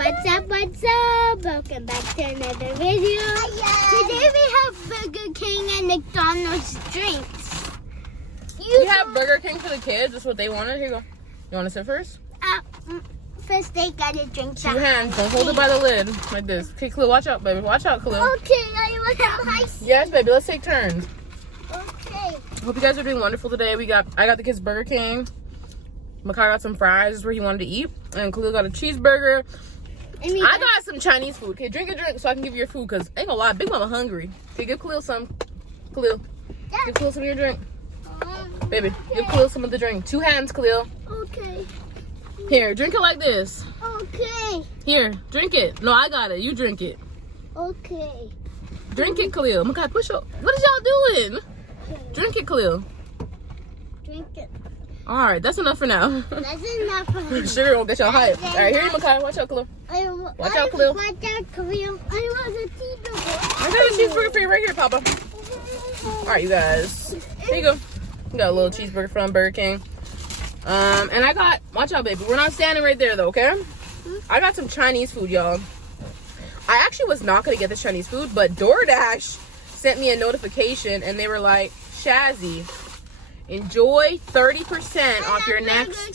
What's up? Welcome back to another video. Today we have Burger King and McDonald's drinks. We have Burger King for the kids. That's what they wanted. Here you go. You want to sit first? First they gotta drink Two hands. Don't hold it by the lid like this. Okay, Khalil, watch out, baby. Watch out, Khalil. Okay, I want some ice. Yes, baby. Let's take turns. Okay. Hope you guys are doing wonderful today. I got the kids Burger King. Makai got some fries. This is where he wanted to eat. And Khalil got a cheeseburger. I got some Chinese food. Okay, drink a drink so I can give you your food, because ain't gonna lie, Big Mama hungry. Okay, give Khalil some. Khalil, give Khalil some of your drink. Baby, give Khalil some of the drink. Two hands, Khalil. Okay. Here, drink it like this. Okay. Here, drink it. No, I got it. You drink it. Okay. Drink it, Khalil. Makai, push up. What is y'all doing? Okay. Drink it, Khalil. Drink it. All right, that's enough for now. That's enough for me. Sugar will get y'all hype. All right, here you, Makai. Watch out, Khalil. Watch out, Khalil. Watch out, Khalil. I want a cheeseburger. I got a cheeseburger for you right here, Papa. All right, you guys. Here you go. We got a little cheeseburger from Burger King. And I got, watch out, baby. We're not standing right there, though, okay? I got some Chinese food, y'all. I actually was not going to get the Chinese food, but DoorDash sent me a notification, and they were like, Shazzy, enjoy 30% off your next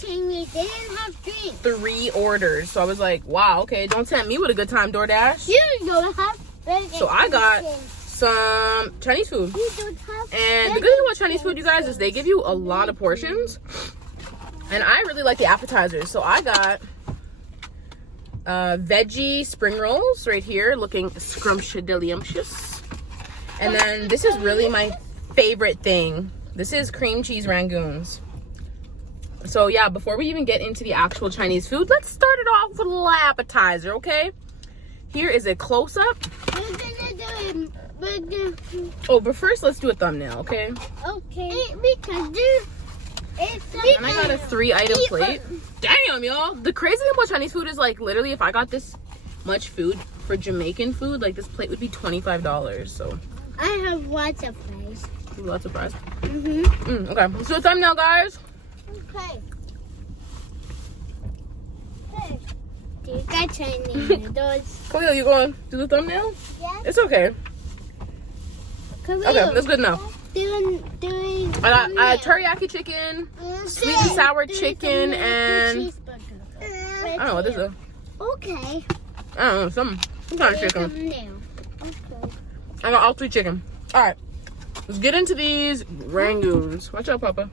3 orders. So I was like, wow, okay, don't tempt me with a good time, DoorDash. You don't have Burger So I got some Chinese food. You don't have And the good thing about Chinese food, you guys, is they give you a lot of portions. And I really like the appetizers. So I got veggie spring rolls right here, looking scrumptious. And then this is really my favorite thing. This is cream cheese rangoons. So yeah, before we even get into the actual Chinese food, let's start it off with a little appetizer, okay? Here is a close-up. Oh, but first let's do a thumbnail, okay? Okay. And I got a 3-item plate. Damn, y'all. The crazy thing about Chinese food is, like, literally, if I got this much food for Jamaican food, like, this plate would be $25. So I have lots of fries. Lots of fries. Mm-hmm. Okay, let's do a thumbnail, guys. Okay. Hey. Do you got Chinese noodles? Khalil, you going to do the thumbnail? Yes. It's okay. Okay, that's good enough. Doing I got teriyaki chicken, sweet and sour chicken, and I don't know what this is. Okay. I don't know, some kind of chicken. Okay. I got all 3 chicken. All right, let's get into these rangoons. Watch out, Papa.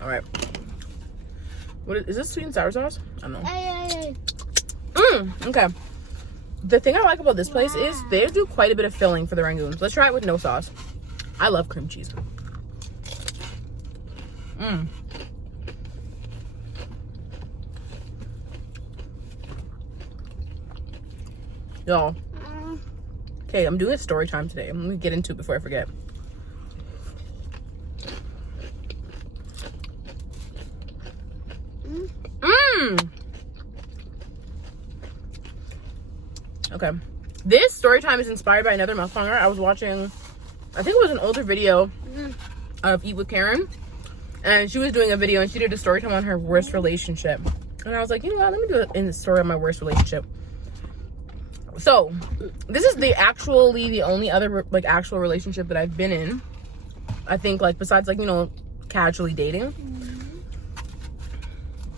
All right. What is this? Sweet and sour sauce? I don't know. Okay. The thing I like about this place is they do quite a bit of filling for the rangoons. Let's try it with no sauce. I love cream cheese. Y'all. Okay, I'm doing a story time today. I'm gonna get into it before I forget. Okay, this story time is inspired by another mouth hunger. I was watching, I think it was an older video of Eat with Karen, and she was doing a video and she did a story time on her worst relationship, and I was like, you know what, let me do it in the story of my worst relationship. So this is the only other like actual relationship that I've been in, I think, like, besides, like, you know, casually dating.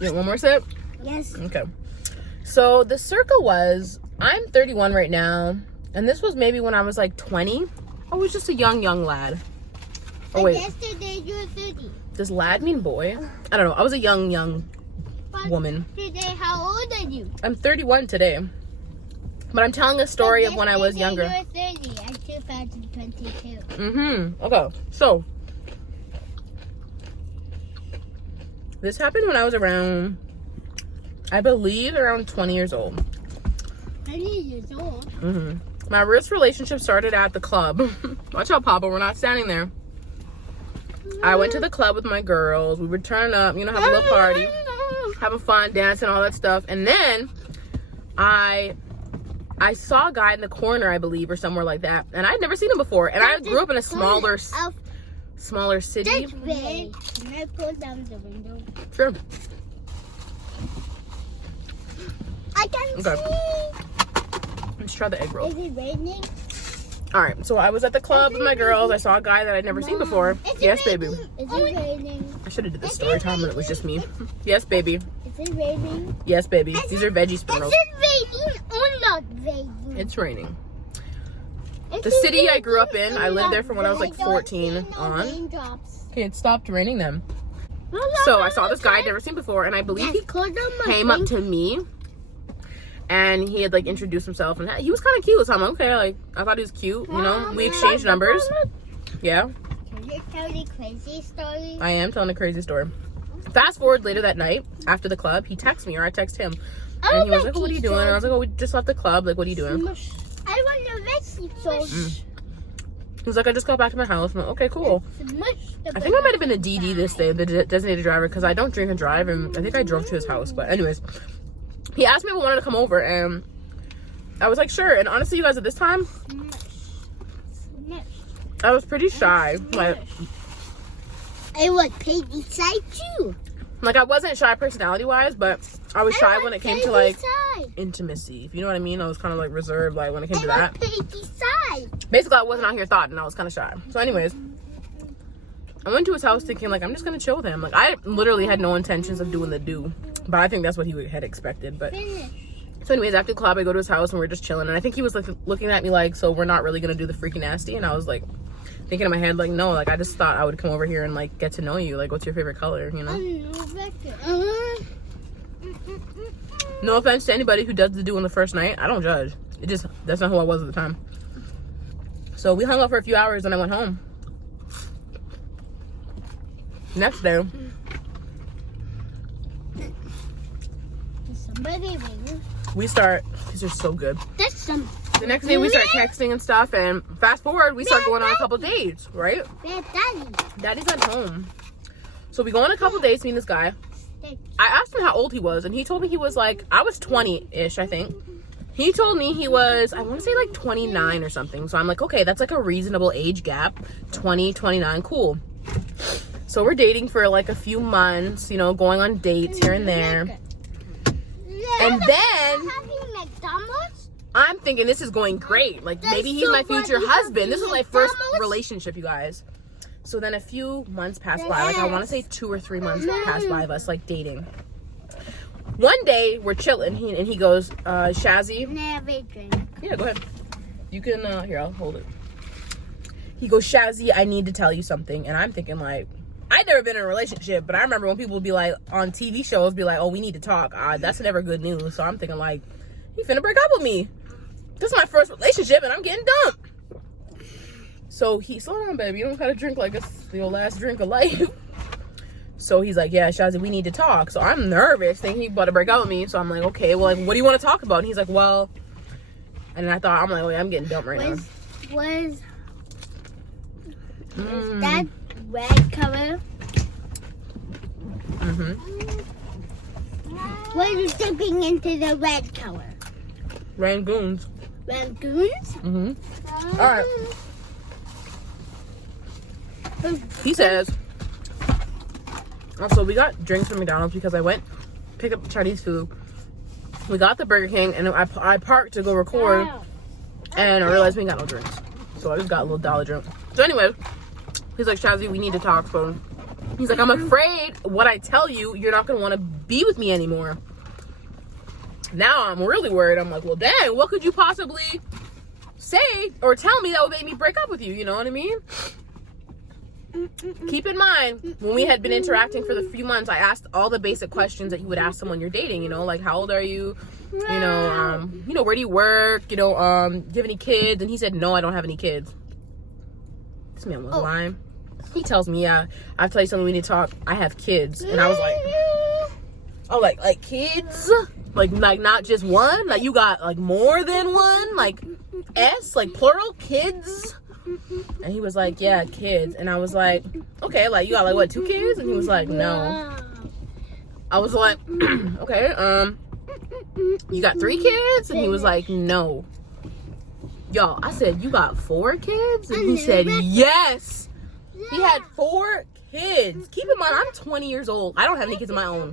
You want one more sip? Yes. Okay. So the circle was, I'm 31 right now, and this was maybe when I was like 20. I was just a young lad. Oh wait. Yesterday you were 30. Does lad mean boy? I don't know. I was a young woman. Today, how old are you? I'm 31 today. But I'm telling a story of when I was younger. You were 30 in 2022. Okay. So this happened when I was around, I believe, around 20 years old. 20 years old? My worst relationship started at the club. Watch out, Papa. We're not standing there. I went to the club with my girls. We were turning up, you know, having a little party, having fun, dancing, all that stuff. And then I saw a guy in the corner, I believe, or somewhere like that. And I'd never seen him before. And I grew up in a smaller city. That's big. Can I pull down the window? Sure. I can Okay. see. Let's try the egg roll. Is it raining? All right, so I was at the club with my girls. I saw a guy that I'd never seen before. Yes, baby. Is it raining? I should have did the story time when it was just me. Yes, baby. Is it raining? Yes, baby. These are veggie spin rolls. Is it raining or not raining? It's raining. The city I grew up in, I lived there from when I was like 14 on. Okay, it stopped raining then. So I saw this guy I'd never seen before, and I believe he came up to me, and he had like introduced himself, and he was kind of cute. So I'm like, okay, like I thought he was cute. You know, we exchanged numbers. Yeah. Can you tell the crazy story? I am telling a crazy story. Fast forward later that night after the club, he texts me or I text him, and he was like, oh, "What are you doing?" And I was like, "Oh, we just left the club. Like, what are you doing?" I want the veggie sauce. He was like, I just got back to my house. I'm like, okay, cool. I think I might have been a DD this day, the designated driver, because I don't drink and drive, and I think I drove to his house. But anyways, he asked me if I wanted to come over, and I was like, sure. And honestly, you guys, at this time, I was pretty shy. Like, I was pretty shy too. Like, I wasn't shy personality-wise, but I was shy when it came to, like, intimacy. If you know what I mean? I was kind of, like, reserved, like, when it came to that. Basically, I wasn't out here thought, and I was kind of shy. So, anyways, I went to his house thinking, like, I'm just going to chill with him. Like, I literally had no intentions of doing the do. But I think that's what he had expected. But so, anyways, after the club, I go to his house, and we're just chilling. And I think he was, like, looking at me like, so we're not really going to do the freaky nasty? And I was, like, thinking in my head, like, no, like, I just thought I would come over here and, like, get to know you. Like, what's your favorite color, you know? No offense to anybody who does the do on the first night. I don't judge. It just, that's not who I was at the time. So we hung out for a few hours and I went home. Next day. Somebody ring. We start, these are so good. That's some. The next day we start texting and stuff, and fast forward, we start going on a couple dates, right? Where's Daddy? Daddy's at home. So we go on a couple dates, me and this guy. I asked him how old he was, and he told me he was like, I was 20-ish, I think. He told me he was, I want to say like 29 or something. So I'm like, okay, that's like a reasonable age gap. 20, 29, cool. So we're dating for like a few months, you know, going on dates here and there. And then I'm thinking this is going great. Like, maybe he's my future husband. This was my first relationship, you guys. So then a few months passed by. Like, I want to say 2 or 3 months passed by of us, like, dating. One day, we're chilling, and he goes, Shazzy. Yeah, go ahead. You can, here, I'll hold it. He goes, Shazzy, I need to tell you something. And I'm thinking, like, I'd never been in a relationship, but I remember when people would be like, on TV shows, be like, oh, we need to talk. That's never good news. So I'm thinking, like, he finna break up with me. This is my first relationship, and I'm getting dumped. So he, slow down, baby. You don't gotta drink like it's your last drink of life. So he's like, yeah, Shazzy, we need to talk. So I'm nervous, thinking he's about to break up with me. So I'm like, okay, well, like, what do you want to talk about? And he's like, well, and I thought, I'm like, oh, yeah, I'm getting dumped right now. Is that red color? What are you dipping into the red color? Rangoons. Rangoons? All right. He says, also, we got drinks from McDonald's because I went pick up Chinese food. We got the Burger King, and I parked to go record, and I realized we ain't got no drinks. So I just got a little dollar drink. So anyway, he's like, Shazzy, we need to talk. So he's like, I'm afraid what I tell you, you're not going to want to be with me anymore. Now I'm really worried. I'm like, well, dang, what could you possibly say or tell me that would make me break up with you? You know what I mean? Keep in mind, when we had been interacting for the few months, I asked all the basic questions that you would ask someone you're dating, you know, like, how old are you? You know, where do you work? You know, do you have any kids? And he said, no, I don't have any kids. This man was lying. He tells me, yeah, I've told you something, we need to talk. I have kids. And I was like, oh, like kids? Like not just one? Like, you got, like, more than one? Like, like, plural? Kids? And he was like, yeah, kids. And I was like, okay, like, you got, like, what, 2 kids? And he was like, no. I was like, okay, you got 3 kids? And he was like, no. Y'all, I said, you got 4 kids? And he said, yes. He had 4 kids. Keep in mind, I'm 20 years old. I don't have any kids of my own.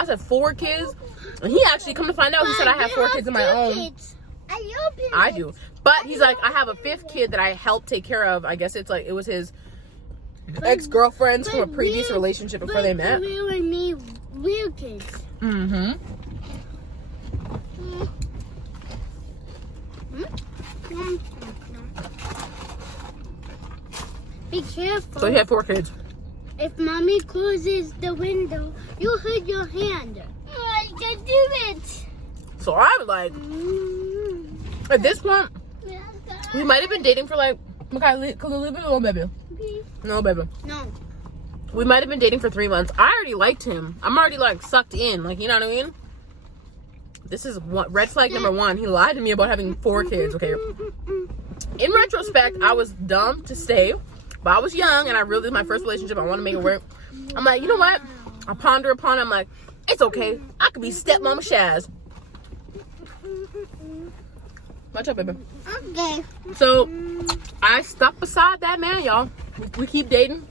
I said 4 kids. And he actually, come to find out, he said I have 4 kids of my own. Kids. I do. But he's like, I have a 5th kid that I helped take care of. I guess it's like, it was his ex-girlfriends from a previous relationship before they met. We were me real kids. Mm-hmm. Be careful. So he had 4 kids. If mommy closes the window, you'll hurt your hand. I can do it. So I was like, at this point, we might have been dating for like, okay, can we leave it alone, baby? No, baby. No. We might have been dating for 3 months. I already liked him. I'm already like sucked in. Like, you know what I mean? This is red flag number 1. He lied to me about having 4 kids, okay? In retrospect, I was dumb to stay. But I was young and I really, my first relationship, I want to make it work. I'm like, you know what? I ponder upon it. I'm like, it's okay. I could be stepmama Shaz. Watch out, baby. Okay. So, I stuck beside that man, y'all. We keep dating.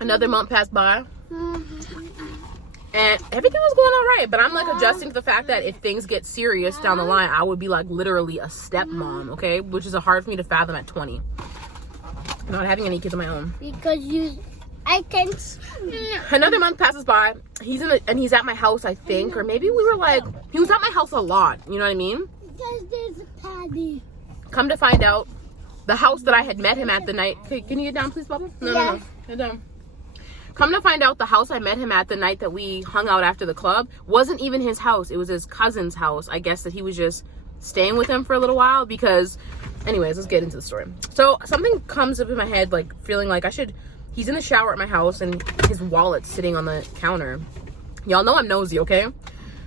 Another month passed by. And everything was going all right. But I'm like adjusting to the fact that if things get serious down the line, I would be like literally a stepmom, okay? Which is hard for me to fathom at 20. Not having any kids of my own. Because I can. Another month passes by. He's at my house, I think, or maybe we were like, he was at my house a lot. You know what I mean? Because there's a patty. Come to find out, the house that I had met him at the night. Can you get down, please, Bubba? No. Get down. Come to find out, the house I met him at the night that we hung out after the club wasn't even his house. It was his cousin's house. I guess that he was just staying with him for a little while because, anyways, let's get into the story. So something comes up in my head, like feeling like he's in the shower at my house and his wallet's sitting on the counter. Y'all know I'm nosy, okay?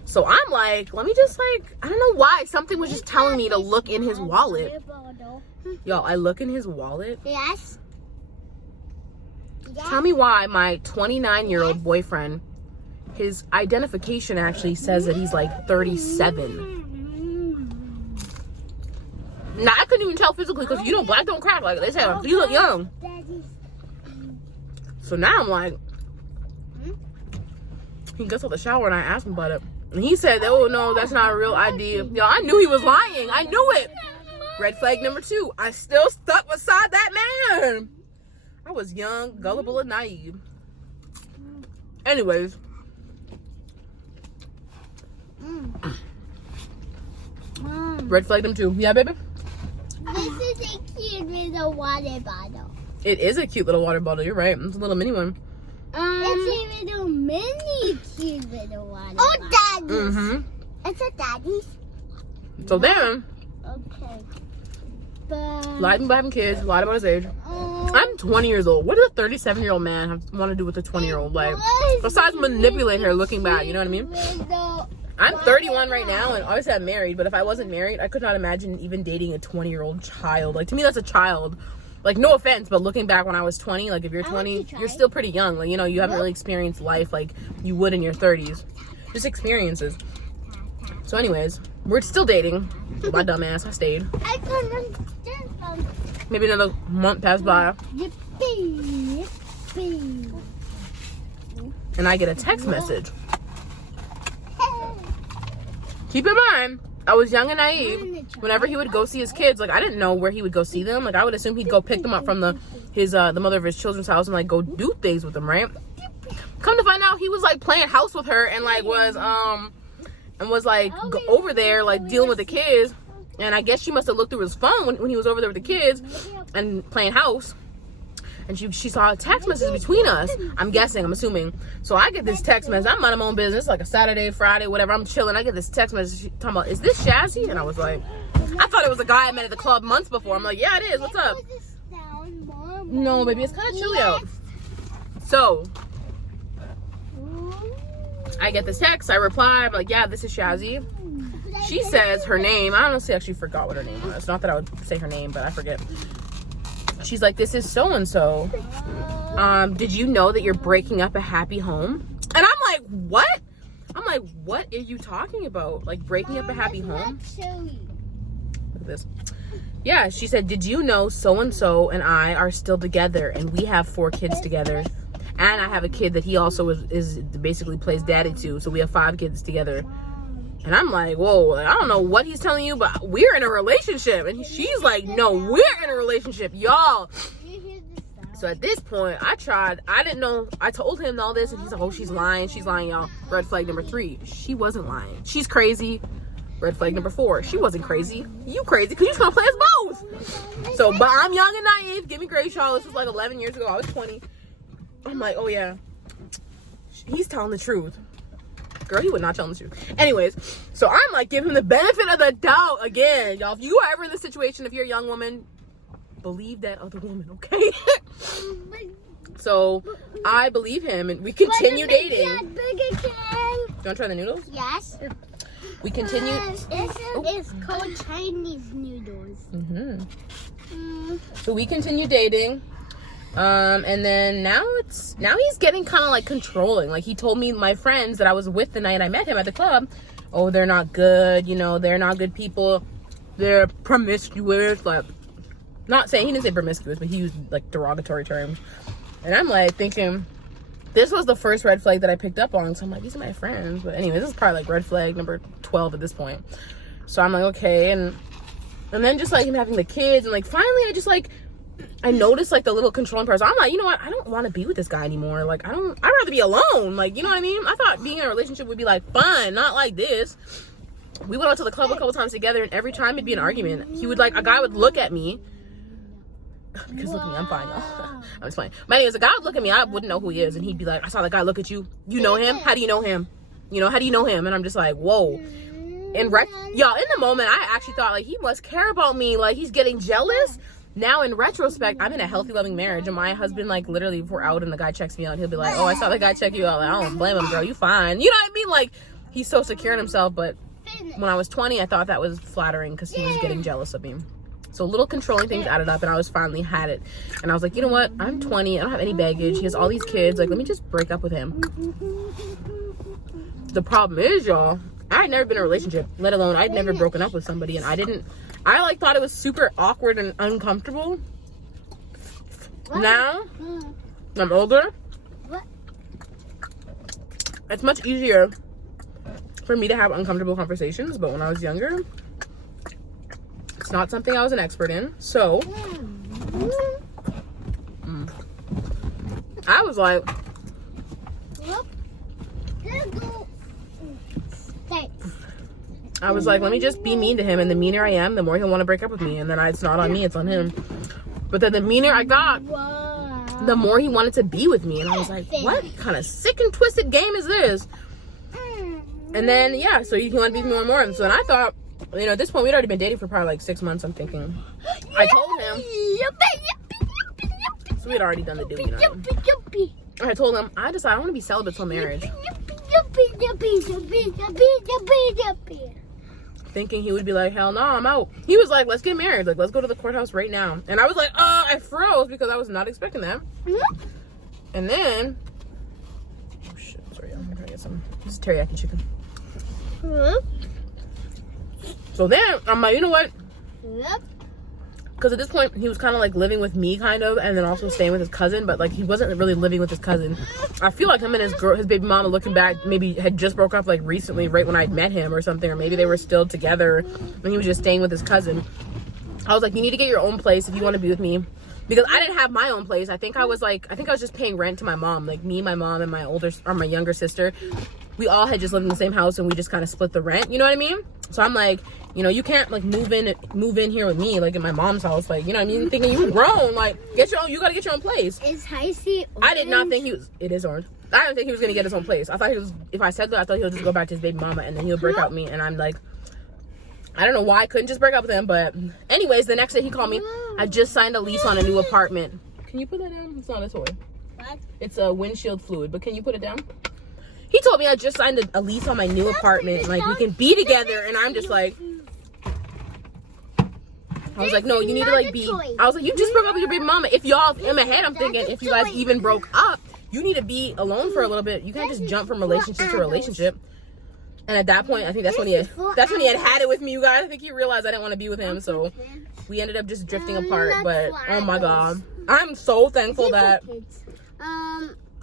So I'm like, let me just like, I don't know why, something was just telling me to look in his wallet. Y'all, I look in his wallet. Yes. Tell me why my 29-year-old boyfriend, his identification actually says that he's like 37. Now, I couldn't even tell physically because, you know, black don't crack. Like they say, you look young. So now I'm like, he gets out the shower and I asked him about it. And he said, oh, no, that's not a real ID. Yo, I knew he was lying. I knew it. Red flag number 2. I still stuck beside that man. I was young, gullible, and naive. Anyways. Red flag number 2. Yeah, baby? This is a cute little water bottle. It is a cute little water bottle. You're right. It's a little mini one. It's a little mini cute little water bottle. Oh, daddy's. Mm-hmm. It's a daddy's. So then, Okay. But lied about having kids, lied about his age. I'm 20 years old. What does a 37-year-old man want to do with a 20-year-old? Like, besides manipulate her looking back, you know what I mean? I'm 31 right now, and obviously I'm married, but if I wasn't married, I could not imagine even dating a 20-year-old child. Like, to me, that's a child. Like, no offense, but looking back when I was 20, like, if you're 20, you're still pretty young. Like, you know, you haven't really experienced life like you would in your 30s. Just experiences. So anyways, we're still dating. My dumb ass, I stayed. I couldn't understand. Maybe another month passed by, Yippee, yippee. and I get a text message. Keep in mind, I was young and naive. Whenever he would go see his kids, like, I didn't know where he would go see them. Like, I would assume he'd go pick them up from the mother of his children's house and like go do things with them, right? Come to find out, he was like playing house with her and like was over there like dealing with the kids. And I guess she must have looked through his phone when he was over there with the kids and playing house. And she saw a text message between us. I'm assuming. So I get this text message. I'm minding my own business, like a Saturday, Friday, whatever. I'm chilling. I get this text message talking about, is this Shazzy? And I was like, I thought it was a guy I met at the club months before. I'm like, yeah, it is. What's up? No, baby, it's kind of chilly out. So I get this text. I reply. I'm like, yeah, this is Shazzy. She says her name. I honestly actually forgot what her name was. Not that I would say her name, but I forget. She's like, this is so-and-so. Did you know that you're breaking up a happy home? And I'm like, what? I'm like, what are you talking about? Like, breaking up a happy home? Look at this. Yeah, she said, did you know so-and-so and I are still together and we have 4 kids together? And I have a kid that he also is basically plays daddy to. So we have 5 kids together. And I'm like, whoa, I don't know what he's telling you, but we're in a relationship. And she's like, no, we're in a relationship, y'all. So at this point, I didn't know, I told him all this, and he's like, oh, she's lying, y'all. Red flag number 3, she wasn't lying. She's crazy. Red flag number 4, she wasn't crazy. You crazy, because you trying to play us both. So, but I'm young and naive. Give me grace, y'all. This was like 11 years ago. I was 20. I'm like, oh yeah, he's telling the truth. Girl, he would not tell the truth. Anyways, so I'm like, give him the benefit of the doubt again, y'all. If you are ever in this situation, if you're a young woman, believe that other woman, okay? So I believe him, and we continue dating. You want to try the noodles? Yes. We continue. It's called Chinese noodles. So we continue dating. And then now he's getting kind of like controlling. Like, he told me my friends that I was with the night I met him at the club, oh, they're not good, you know, they're not good people, they're promiscuous. Like, not saying, he didn't say promiscuous, but he used like derogatory terms. And I'm like thinking, this was the first red flag that I picked up on. So I'm like, these are my friends. But anyway, this is probably like red flag number 12 at this point. So I'm like, okay. And then just like him having the kids, and like finally I noticed like the little controlling part. So I'm like, you know what? I don't want to be with this guy anymore. Like, I'd rather be alone. Like, you know what I mean? I thought being in a relationship would be like fun, not like this. We went out to the club a couple times together, and every time it'd be an argument. He would like, a guy would look at me. Because look at me, I'm fine, y'all. I'm just playing. But anyways, a guy would look at me, I wouldn't know who he is. And he'd be like, I saw that guy look at you. You know him? How do you know him? You know, how do you know him? And I'm just like, whoa. And y'all, in the moment, I actually thought like, he must care about me. Like, he's getting jealous. Now, in retrospect, I'm in a healthy, loving marriage, and my husband, like, literally, if we're out and the guy checks me out, he'll be like, oh, I saw the guy check you out. Like, I don't blame him, girl. You fine. You know what I mean? Like, he's so secure in himself, but when I was 20, I thought that was flattering because he was getting jealous of me. So little controlling things added up, and I was finally had it. And I was like, you know what? I'm 20. I don't have any baggage. He has all these kids. Like, let me just break up with him. The problem is, y'all, I had never been in a relationship, let alone I'd never broken up with somebody, and I like thought it was super awkward and uncomfortable. Now, I'm older. It's much easier for me to have uncomfortable conversations, but when I was younger, it's not something I was an expert in. So, I was like, let me just be mean to him, and the meaner I am, the more he'll want to break up with me. And then it's not on me, it's on him. But then the meaner I got, the more he wanted to be with me. And I was like, what kind of sick and twisted game is this? And then, yeah, so he wanted to be with me more and more. And so then I thought, you know, at this point, we'd already been dating for probably like 6 months, I'm thinking. I told him. So we'd already done the do, you know. I told him, I decided I want to be celibate till marriage. Thinking he would be like, hell no, I'm out. He was like, let's get married. Like, let's go to the courthouse right now. And I was like, I froze because I was not expecting that. And then, oh shit, sorry, I'm trying to get some. This is teriyaki chicken. So then, I'm like, you know what? Because at this point, he was kind of like living with me, kind of, and then also staying with his cousin, but like he wasn't really living with his cousin. I feel like him and his baby mama, looking back, maybe had just broke up like recently, right when I met him or something, or maybe they were still together and he was just staying with his cousin. I was like, you need to get your own place if you want to be with me, because I didn't have my own place. I think I was just paying rent to my mom, like me, my mom, and my younger sister. We all had just lived in the same house, and we just kind of split the rent. You know what I mean? So I'm like, you know, you can't like move in here with me, like in my mom's house, like, you know what I mean? Thinking you grown, like, you gotta get your own place. Is Heisey orange? I did not think it is orange. I didn't think he was gonna get his own place. I thought if I said that, I thought he would just go back to his baby mama and then he'll break up with me. And I'm like, I don't know why I couldn't just break up with him, but anyways, the next day he called me. I just signed a lease on a new apartment. Can you put that down? It's not a toy. What? It's a windshield fluid, but can you put it down? He told me I just signed a lease on my new apartment. Like, we can be together. And I'm just like, I was like, no, you need to like be. I was like, you just broke up with your baby mama. If y'all, in my head, I'm thinking, if you guys even broke up, you need to be alone for a little bit. You can't just jump from relationship to relationship. And at that point, I think that's when he had it with me, you guys. I think he realized I didn't want to be with him, so we ended up just drifting apart. But oh my god, I'm so thankful that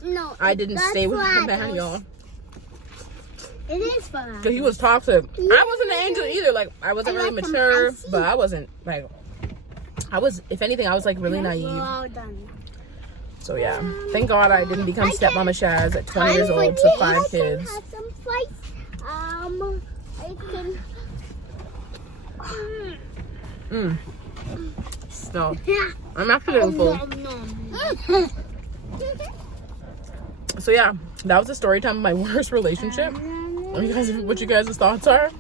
No. I didn't that's stay with the flat. man, y'all. It is fun. Cause he was toxic. I wasn't an angel either. Like I wasn't really like them mature, icy. but I wasn't like. I was, if anything, I was like really naive. Well done. So yeah, thank God I didn't become I stepmama Shaz at 20 Time years for old to tea. 5 kids. I can have some flights. I can. No, Yeah. I'm actually getting full. So yeah, that was the story time of my worst relationship. What you guys' thoughts are?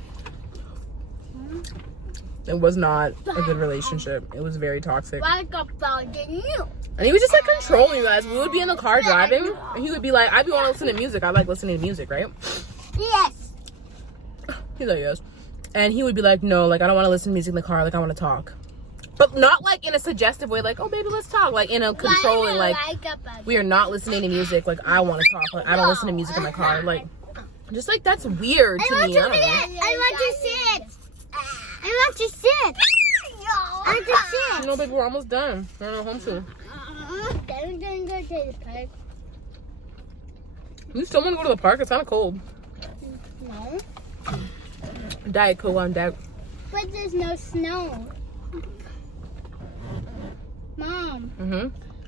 It was not a good relationship. It was very toxic. Like about the new. And he was just like controlling you guys. We would be in the car driving, and he would be like, I'd be wanting to listen to music. I like listening to music, right? Yes. He's like, yes. And he would be like, no, like, I don't want to listen to music in the car. Like, I want to talk. But not like in a suggestive way, like, oh, baby, let's talk. Like, in a controlling, like, we are not listening to music. Like, I want to talk. Like, I don't listen to music in my car. Like, just like, that's weird to me. I don't know. I want to sit. I want to sit. I want to sit. No, baby, we're almost done. We're on home soon. Then we're going to go to the park. You still want to go to the park? It's kind of cold. No. Diet Coke on deck. But there's no snow. Mom,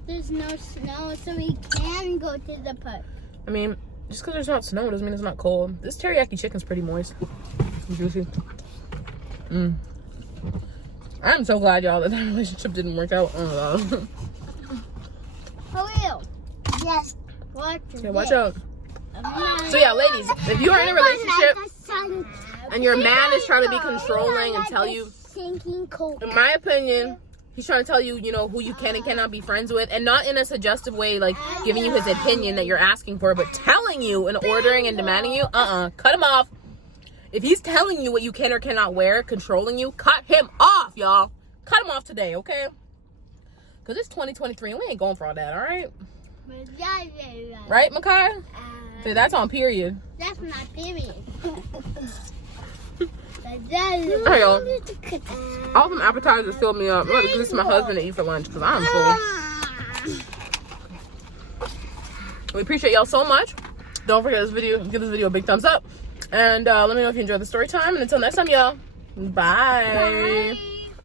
there's no snow, so we can go to the park. I mean, just because there's not snow doesn't mean it's not cold. This teriyaki chicken's pretty moist. It's juicy. I'm so glad, y'all, that relationship didn't work out. Oh, my God. For real? Yes. Okay, watch out. So yeah, ladies, if you are in a relationship and your man is trying to be controlling and tell you, in my opinion, he's trying to tell you, you know, who you can and cannot be friends with, and not in a suggestive way, like giving you his opinion that you're asking for, but telling you and ordering and demanding you, cut him off. If he's telling you what you can or cannot wear, controlling you, cut him off, y'all. Cut him off today, okay? Because it's 2023 and we ain't going for all that, all right? Right, Makai? So that's on period. That's not period. Hey, y'all. All them appetizers fill me up. I'm going to give this to my husband to eat for lunch because I'm full. We appreciate y'all so much. Don't forget give this video a big thumbs up. And let me know if you enjoyed the story time. And until next time, y'all. Bye.